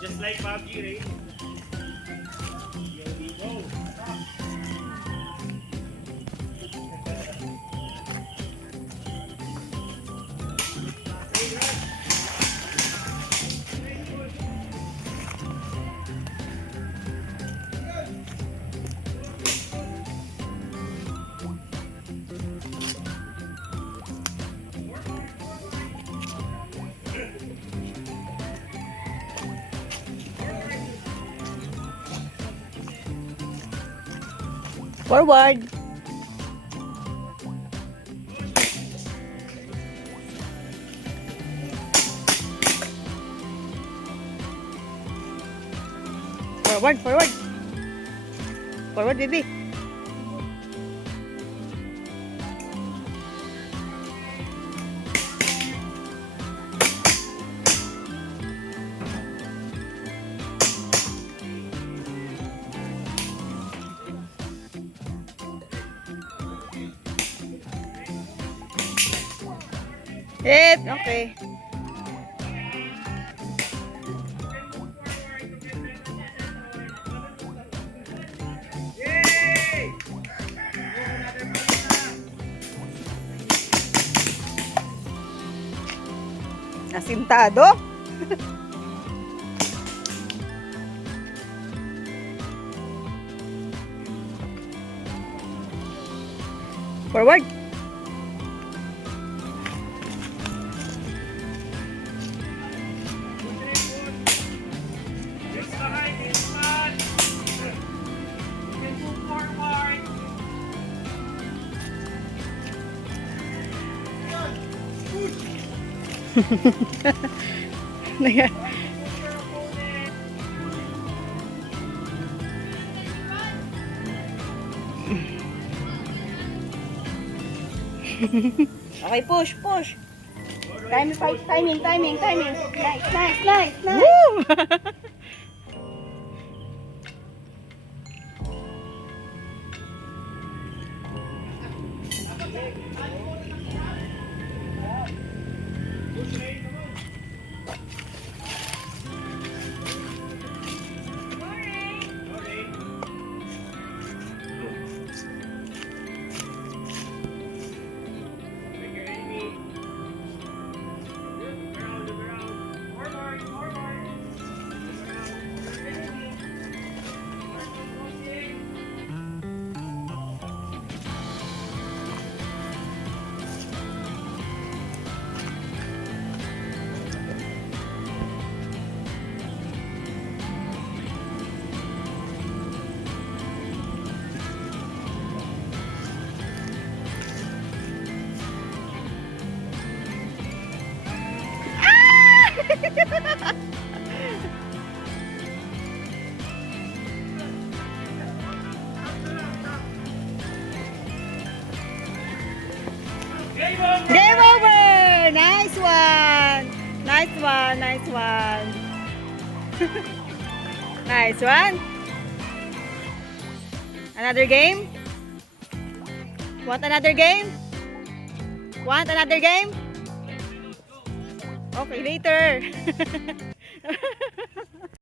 Just like PUBG, Ray. Here we go. Forward. Forward, forward. Forward, baby. Hit, okay. Asintado. Forward. Just behind this man. You can move forward. Okay, push, push. Timing, timing, timing, timing. Nice, nice, nice, nice. Woo! Game over! Game over! Nice one! Nice one, nice one. Nice one. Another game? Want another game? Want another game? Okay, later.